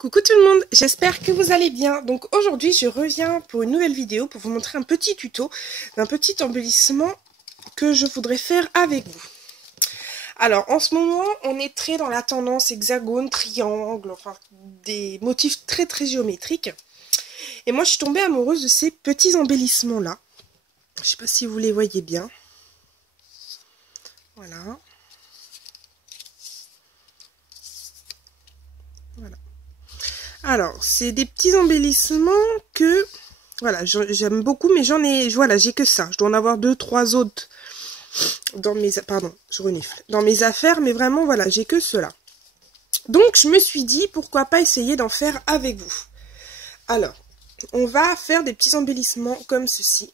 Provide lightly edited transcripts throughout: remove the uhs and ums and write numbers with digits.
Coucou tout le monde, j'espère que vous allez bien. Donc aujourd'hui je reviens pour une nouvelle vidéo pour vous montrer un petit tuto d'un petit embellissement que je voudrais faire avec vous. Alors en ce moment on est très dans la tendance hexagone, triangle, enfin des motifs très géométriques. Et moi je suis tombée amoureuse de ces petits embellissements là. Je sais pas si vous les voyez bien. Voilà. Voilà. Alors, c'est des petits embellissements que, voilà, j'aime beaucoup, mais voilà, j'ai que ça. Je dois en avoir 2-3 autres dans mes, pardon, je renifle, dans mes affaires, mais vraiment, voilà, j'ai que cela. Donc, je me suis dit, pourquoi pas essayer d'en faire avec vous. Alors, on va faire des petits embellissements comme ceci.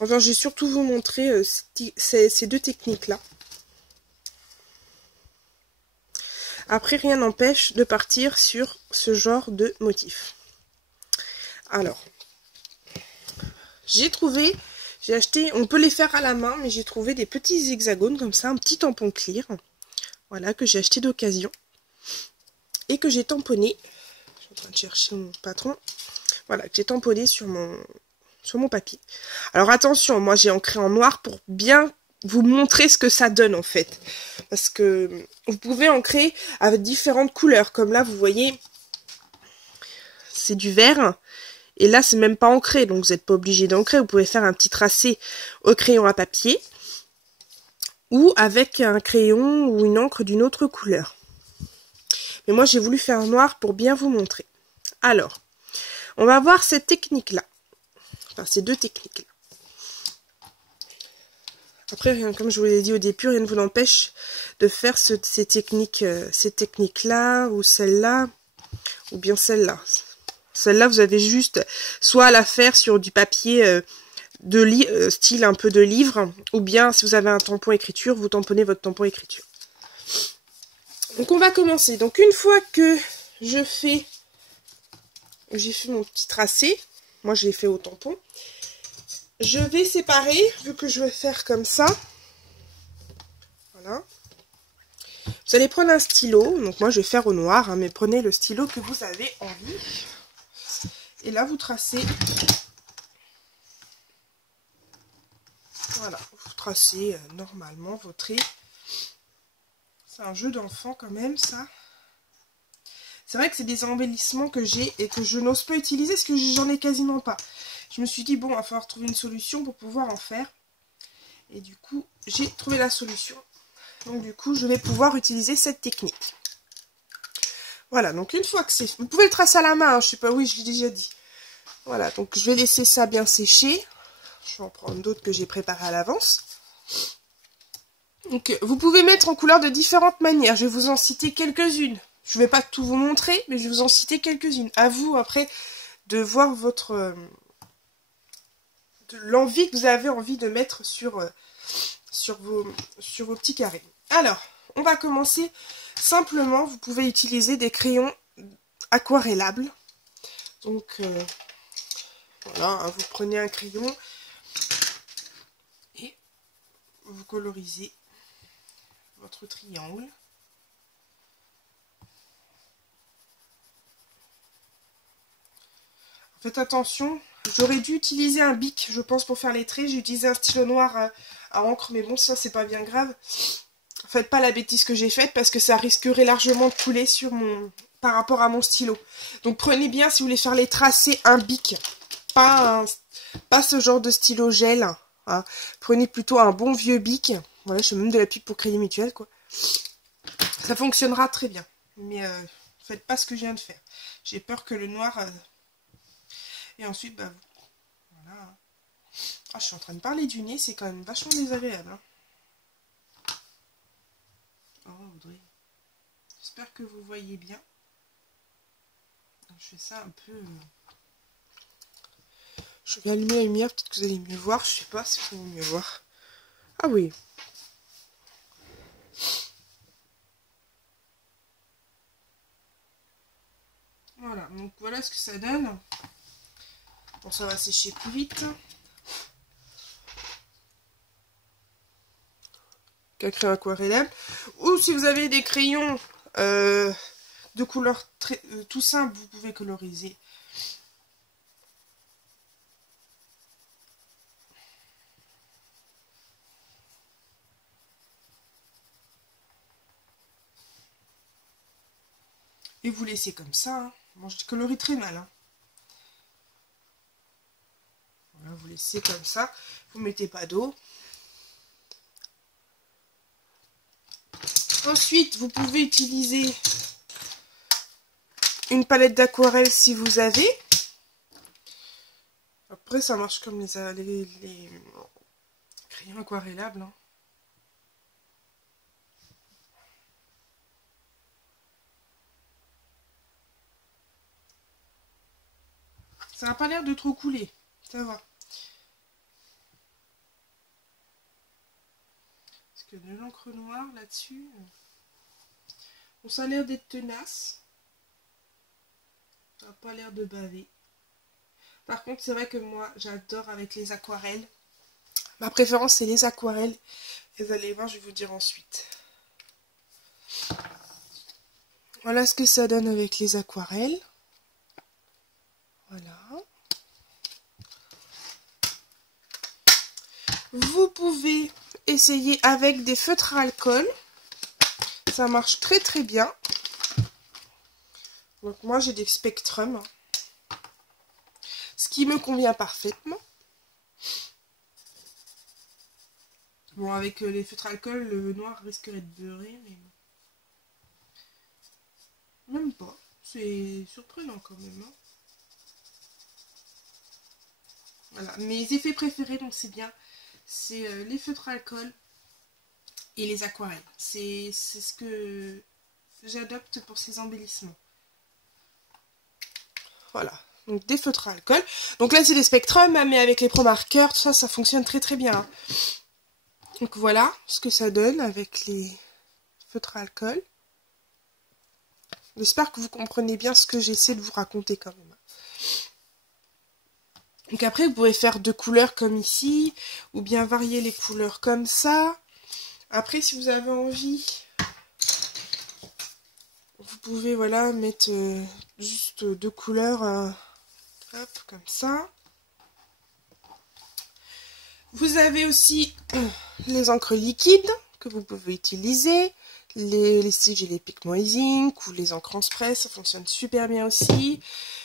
Enfin, je vais surtout vous montrer ces deux techniques-là. Après, rien n'empêche de partir sur ce genre de motif. Alors, j'ai acheté, on peut les faire à la main, mais j'ai trouvé des petits hexagones comme ça, un petit tampon clear. Voilà, que j'ai acheté d'occasion. Et que j'ai tamponné. Je suis en train de chercher mon patron. Voilà, que j'ai tamponné sur mon papier. Alors attention, moi j'ai encré en noir pour bien vous montrer ce que ça donne en fait. Parce que vous pouvez encrer avec différentes couleurs. Comme là, vous voyez, c'est du vert. Et là, c'est même pas ancré, donc vous n'êtes pas obligé d'ancrer. Vous pouvez faire un petit tracé au crayon à papier ou avec un crayon ou une encre d'une autre couleur. Mais moi, j'ai voulu faire un noir pour bien vous montrer. Alors, on va voir cette technique-là. Enfin, ces deux techniques-là. Après, comme je vous l'ai dit au début, rien ne vous empêche de faire ces techniques-là, ou celle-là, ou bien celle-là. Celle-là, vous avez juste soit à la faire sur du papier style un peu de livre, ou bien si vous avez un tampon écriture, vous tamponnez votre tampon écriture. Donc on va commencer. Donc une fois que j'ai fait mon petit tracé, moi je l'ai fait au tampon, je vais séparer, vu que je vais faire comme ça. Voilà. Vous allez prendre un stylo, donc moi je vais faire au noir, hein, mais prenez le stylo que vous avez envie. Et là vous tracez. Voilà, vous tracez normalement vos traits. C'est un jeu d'enfant quand même, ça. C'est vrai que c'est des embellissements que j'ai et que je n'ose pas utiliser parce que j'en ai quasiment pas. Je me suis dit, bon, il va falloir trouver une solution pour pouvoir en faire. Et du coup, j'ai trouvé la solution. Donc du coup, je vais pouvoir utiliser cette technique. Voilà, donc une fois que c'est... Vous pouvez le tracer à la main, hein, je sais pas, oui, je l'ai déjà dit. Voilà, donc je vais laisser ça bien sécher. Je vais en prendre d'autres que j'ai préparés à l'avance. Donc, vous pouvez mettre en couleur de différentes manières. Je vais vous en citer quelques-unes. Je ne vais pas tout vous montrer, mais je vais vous en citer quelques-unes. À vous, après, de voir l'envie que vous avez envie de mettre sur vos petits carrés. Alors, on va commencer simplement. Vous pouvez utiliser des crayons aquarellables. Donc, voilà, hein, vous prenez un crayon et vous colorisez votre triangle. Faites attention, j'aurais dû utiliser un bic, je pense, pour faire les traits. J'ai utilisé un stylo noir à encre, mais bon, ça, c'est pas bien grave. Faites pas la bêtise que j'ai faite, parce que ça risquerait largement de couler par rapport à mon stylo. Donc, prenez bien, si vous voulez faire les tracés, un bic. Pas ce genre de stylo gel. Hein. Prenez plutôt un bon vieux bic. Voilà, je fais même de la pub pour Crédit Mutuel, quoi. Ça fonctionnera très bien. Mais faites pas ce que je viens de faire. J'ai peur que le noir... Et ensuite, bah, voilà. Ah, je suis en train de parler du nez, c'est quand même vachement désagréable. Hein. Oh, Audrey. J'espère que vous voyez bien. Je fais ça un peu... Je vais allumer la lumière, peut-être que vous allez mieux voir. Je sais pas si vous allez mieux voir. Ah oui. Voilà, donc voilà ce que ça donne. Bon, ça va sécher plus vite. Qu'un crayon aquarellable. Ou si vous avez des crayons de couleurs tout simples, vous pouvez coloriser. Et vous laissez comme ça. Hein. Bon, je colorie très mal. Hein. Voilà, vous laissez comme ça. Vous mettez pas d'eau. Ensuite, vous pouvez utiliser une palette d'aquarelle si vous avez. Après, ça marche comme les crayons aquarellables. Hein. Ça n'a pas l'air de trop couler. Ça va. Parce que de l'encre noire là-dessus... Bon, ça a l'air d'être tenace. Ça n'a pas l'air de baver. Par contre, c'est vrai que moi, j'adore avec les aquarelles. Ma préférence, c'est les aquarelles. Et vous allez voir, je vais vous dire ensuite. Voilà ce que ça donne avec les aquarelles. Voilà. Vous pouvez essayer avec des feutres à alcool. Ça marche très très bien. Donc moi, j'ai des Spectrum. Ce qui me convient parfaitement. Bon, avec les feutres alcool, le noir risquerait de beurrer, mais même pas. C'est surprenant quand même. Hein. Voilà, mes effets préférés, donc c'est bien. C'est les feutres alcool et les aquarelles. C'est ce que j'adopte pour ces embellissements. Voilà. Donc des feutres à alcool. Donc là c'est des Spectrum, mais avec les Pro Markers, tout ça, ça fonctionne très très bien. Donc voilà ce que ça donne avec les feutres à alcool. J'espère que vous comprenez bien ce que j'essaie de vous raconter quand même. Donc après vous pouvez faire 2 couleurs comme ici, ou bien varier les couleurs comme ça. Après si vous avez envie, vous pouvez voilà mettre juste 2 couleurs, hop, comme ça. Vous avez aussi les encres liquides que vous pouvez utiliser, les Stitch et les Pigment Ink ou les encres en spray, ça fonctionne super bien aussi.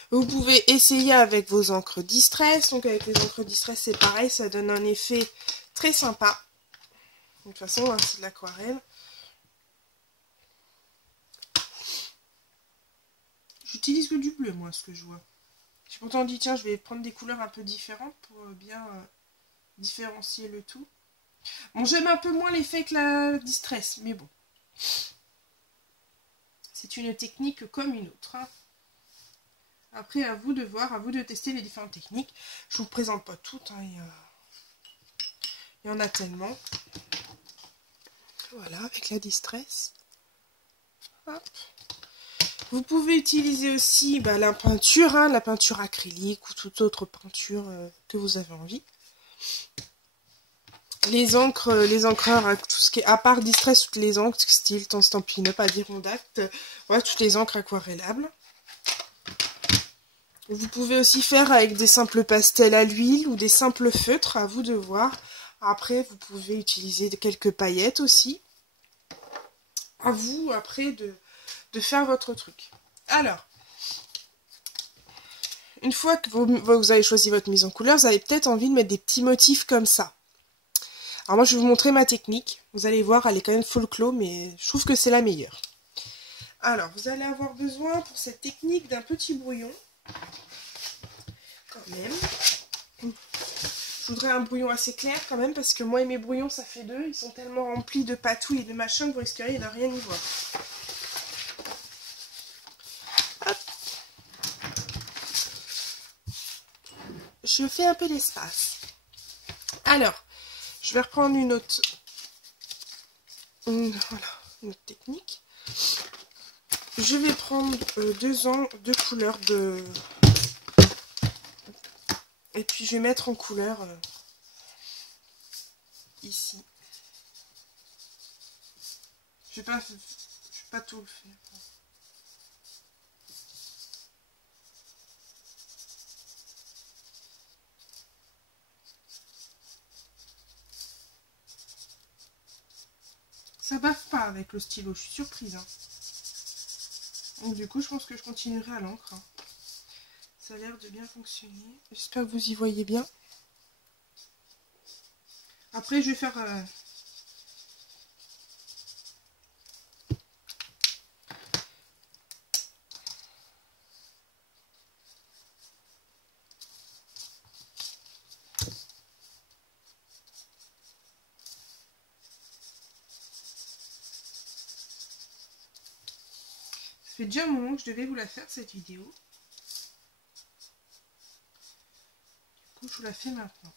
Vous pouvez essayer avec vos encres Distress, donc avec les encres Distress c'est pareil, ça donne un effet très sympa. De toute façon, hein, c'est de l'aquarelle. J'utilise que du bleu moi, ce que je vois. J'ai pourtant dit tiens, je vais prendre des couleurs un peu différentes pour bien différencier le tout. Bon, j'aime un peu moins l'effet que la Distress, mais bon. C'est une technique comme une autre. Hein. Après, à vous de voir, à vous de tester les différentes techniques. Je ne vous présente pas toutes, hein, il y en a tellement. Voilà, avec la Distress. Hop. Vous pouvez utiliser aussi la peinture, hein, la peinture acrylique ou toute autre peinture que vous avez envie. Les encres, les encreurs, tout ce qui est à part Distress, toutes les encres, style Stampin' Up, Adirondact, voilà, toutes les encres aquarellables. Vous pouvez aussi faire avec des simples pastels à l'huile ou des simples feutres, à vous de voir. Après, vous pouvez utiliser quelques paillettes aussi. À vous, après, de faire votre truc. Alors, une fois que vous avez choisi votre mise en couleur, vous avez peut-être envie de mettre des petits motifs comme ça. Alors moi, je vais vous montrer ma technique. Vous allez voir, elle est quand même folklore, mais je trouve que c'est la meilleure. Alors, vous allez avoir besoin pour cette technique d'un petit brouillon. Quand même. Je voudrais un brouillon assez clair quand même, parce que moi et mes brouillons, ça fait 2. Ils sont tellement remplis de patouilles et de machins que vous risqueriez de rien y voir. Hop. Je fais un peu d'espace. Alors, je vais reprendre une autre technique. Je vais prendre 2 couleurs de... Et puis je vais mettre en couleur ici. Je vais pas tout le faire. Ça bave pas avec le stylo, je suis surprise. Hein. Donc du coup, je pense que je continuerai à l'encre. Hein. Ça a l'air de bien fonctionner. J'espère que vous y voyez bien. Après, je vais faire... Ça fait déjà un moment que je devais vous la faire, cette vidéo. Du coup, je vous la fais maintenant.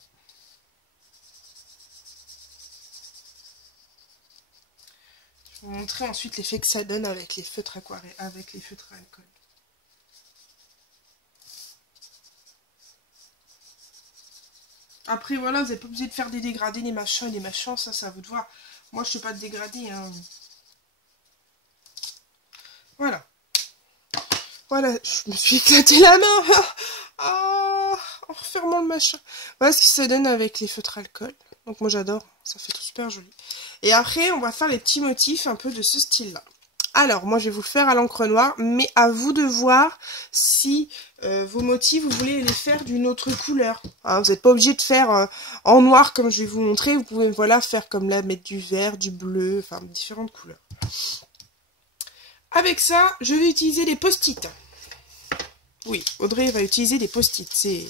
Je vais vous montrer ensuite l'effet que ça donne avec les feutres aquarelles, avec les feutres à alcool. Après, voilà, vous n'avez pas besoin de faire des dégradés, des machins, ça, c'est à vous de voir. Moi, je ne fais pas de dégradés. Hein. Voilà. Voilà, je me suis éclaté la main. Ah, en refermant le machin. Voilà ce qui se donne avec les feutres alcool. Donc moi j'adore, ça fait tout super joli. Et après, on va faire les petits motifs un peu de ce style-là. Alors, moi je vais vous le faire à l'encre noire, mais à vous de voir si vos motifs, vous voulez les faire d'une autre couleur. Hein, vous n'êtes pas obligé de faire en noir comme je vais vous montrer. Vous pouvez voilà faire comme là, mettre du vert, du bleu, enfin différentes couleurs. Avec ça, je vais utiliser des post-it. Oui, Audrey va utiliser des post-it. C'est...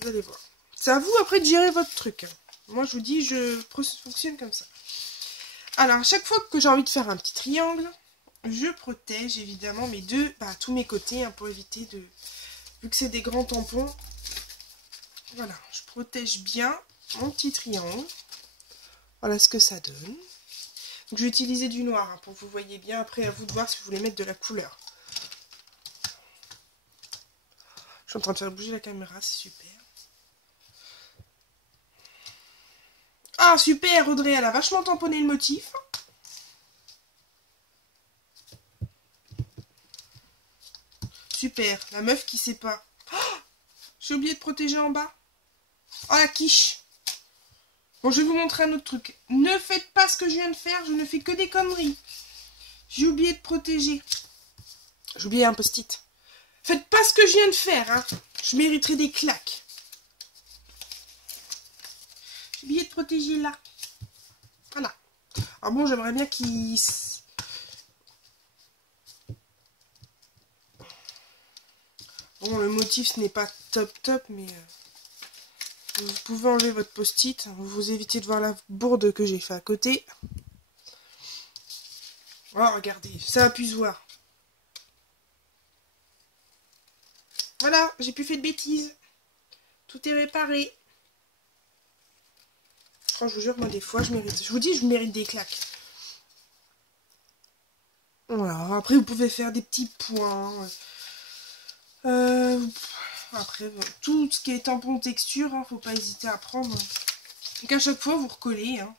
Vous allez voir. C'est à vous après de gérer votre truc. Moi, je vous dis, je fonctionne comme ça. Alors, à chaque fois que j'ai envie de faire un petit triangle, je protège évidemment mes deux, tous mes côtés, hein, pour éviter de... Vu que c'est des grands tampons, voilà, je protège bien mon petit triangle. Voilà ce que ça donne. Donc, je vais utiliser du noir hein, pour que vous voyez bien. Après, à vous de voir si vous voulez mettre de la couleur. Je suis en train de faire bouger la caméra, c'est super. Ah, super, Audrey, elle a vachement tamponné le motif. Super, la meuf qui sait pas. Oh, j'ai oublié de protéger en bas. Oh, la quiche. Bon, je vais vous montrer un autre truc. Ne faites pas ce que je viens de faire, je ne fais que des conneries. J'ai oublié de protéger. J'ai oublié un post-it. Faites pas ce que je viens de faire, hein. Je mériterai des claques. J'ai oublié de protéger là. Voilà. Alors bon, j'aimerais bien qu'il... Bon, le motif, ce n'est pas top, mais... Vous pouvez enlever votre post-it. Vous évitez de voir la bourde que j'ai fait à côté. Oh, regardez, ça a pu se voir. Voilà, j'ai plus fait de bêtises. Tout est réparé. Oh, je vous jure, moi, des fois, je mérite... Je vous dis, je mérite des claques. Voilà, après, vous pouvez faire des petits points. Après, tout ce qui est tampon texture, hein, faut pas hésiter à prendre. Donc, à chaque fois, vous recollez. Hein.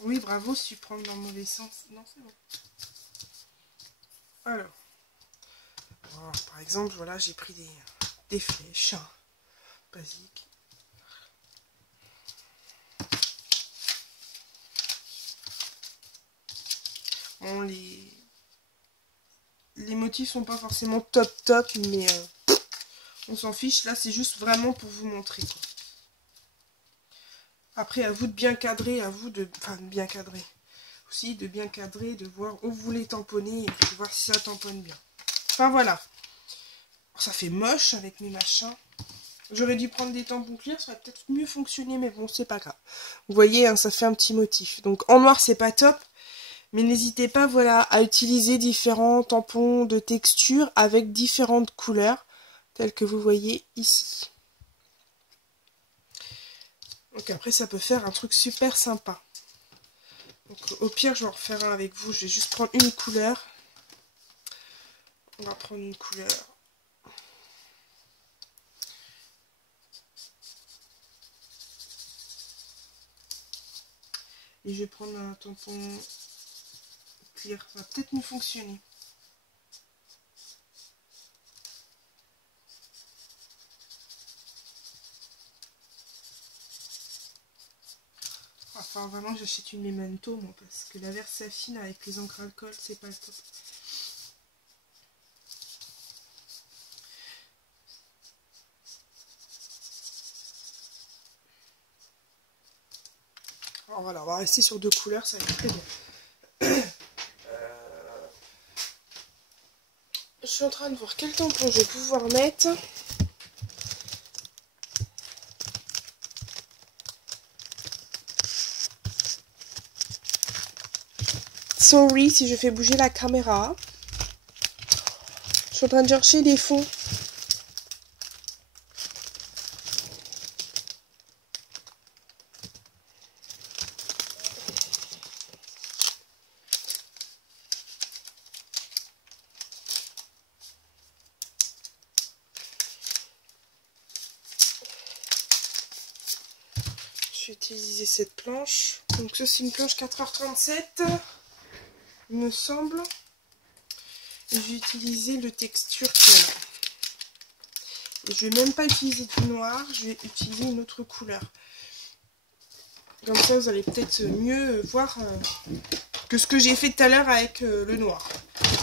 Oui, bravo, si tu prends dans le mauvais sens. Non, c'est bon. Alors, par exemple, voilà, j'ai pris des flèches basiques. Bon, les motifs sont pas forcément top, mais on s'en fiche. Là, c'est juste vraiment pour vous montrer. Quoi. Après, à vous de bien cadrer, Enfin, de bien cadrer. Aussi, de bien cadrer, de voir où vous voulez tamponner et de voir si ça tamponne bien. Enfin, voilà. Ça fait moche avec mes machins. J'aurais dû prendre des tampons clairs, ça aurait peut-être mieux fonctionné, mais bon, c'est pas grave. Vous voyez, hein, ça fait un petit motif. Donc, en noir, c'est pas top. Mais n'hésitez pas, voilà, à utiliser différents tampons de texture avec différentes couleurs, telles que vous voyez ici. Donc après, ça peut faire un truc super sympa. Donc au pire, je vais en refaire un avec vous. Je vais juste prendre une couleur. On va prendre une couleur. Et je vais prendre un tampon clair. Ça va peut-être mieux fonctionner. falloir vraiment que j'achète une Memento, moi, parce que la Versafine avec les encres alcool, c'est pas le top. Alors voilà, on va rester sur 2 couleurs, ça va être très bien. Je suis en train de voir quel tampon je vais pouvoir mettre. Sorry si je fais bouger la caméra. Je suis en train de chercher des fonds. Je vais utiliser cette planche. Donc ça c'est une planche 4h37, il me semble. Et je vais utiliser le texture qu'il y a là. Et je vais même pas utiliser du noir, je vais utiliser une autre couleur. Comme ça vous allez peut-être mieux voir que ce que j'ai fait tout à l'heure avec le noir.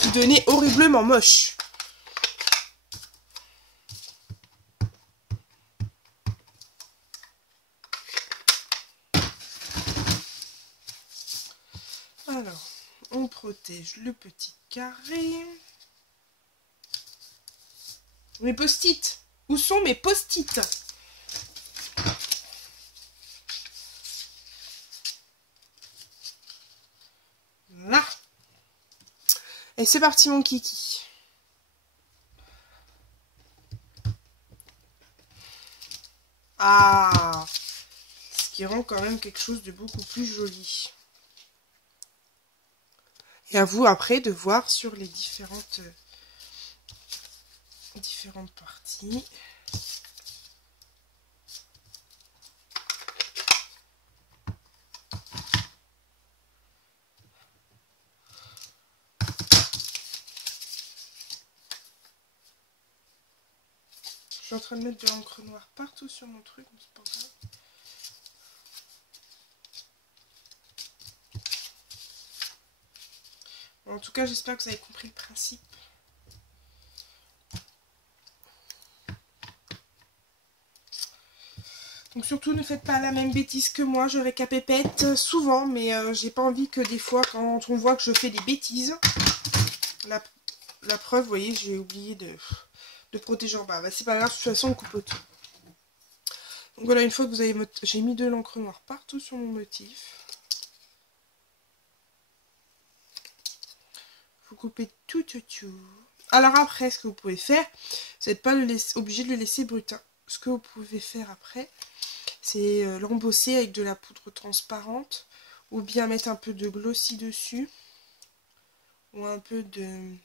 Qui donnait horriblement moche. Alors, on protège le petit carré. Mes post-it. Où sont mes post-it? Là. Et c'est parti mon kiki. Ah, ce qui rend quand même quelque chose de beaucoup plus joli. Et à vous après de voir sur les différentes parties. Je suis en train de mettre de l'encre noire partout sur mon truc, mais c'est pas grave. Bon, en tout cas, j'espère que vous avez compris le principe. Donc surtout, ne faites pas la même bêtise que moi. Je récapépète souvent, mais j'ai pas envie que des fois, quand on voit que je fais des bêtises, la preuve, vous voyez, j'ai oublié de protéger en bas. Bah, c'est pas grave, de toute façon, on coupe tout. Donc voilà, une fois que vous avez... J'ai mis de l'encre noire partout sur mon motif. Vous coupez tout. Alors après, ce que vous pouvez faire, vous n'êtes pas obligé de le laisser brut. Hein. Ce que vous pouvez faire après, c'est l'embosser avec de la poudre transparente, ou bien mettre un peu de glossy dessus, ou un peu de...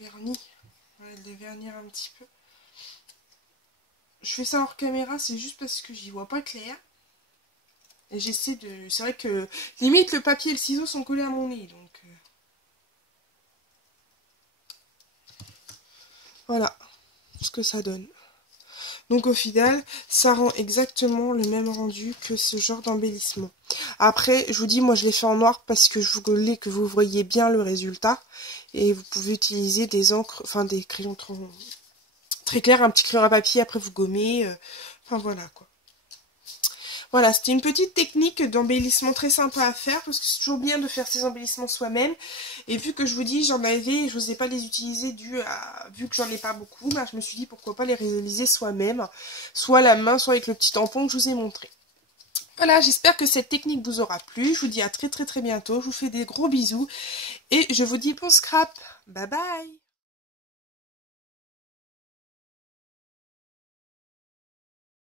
vernis. On va le vernir un petit peu. Je fais ça hors caméra, c'est juste parce que j'y vois pas clair. Et j'essaie de... C'est vrai que limite le papier et le ciseau sont collés à mon nez, donc... Voilà ce que ça donne. Donc au final, ça rend exactement le même rendu que ce genre d'embellissement. Après, je vous dis, moi je l'ai fait en noir parce que je voulais que vous voyez bien le résultat. Et vous pouvez utiliser des encres, enfin des crayons très clairs, un petit crayon à papier, après vous gommez. Enfin voilà quoi. Voilà, c'était une petite technique d'embellissement très sympa à faire, parce que c'est toujours bien de faire ses embellissements soi-même. Et vu que je vous dis, j'en avais, je n'osais pas les utiliser vu que j'en ai pas beaucoup, bah, je me suis dit pourquoi pas les réaliser soi-même, soit à la main, soit avec le petit tampon que je vous ai montré. Voilà, j'espère que cette technique vous aura plu. Je vous dis à très bientôt. Je vous fais des gros bisous. Et je vous dis bon scrap. Bye bye.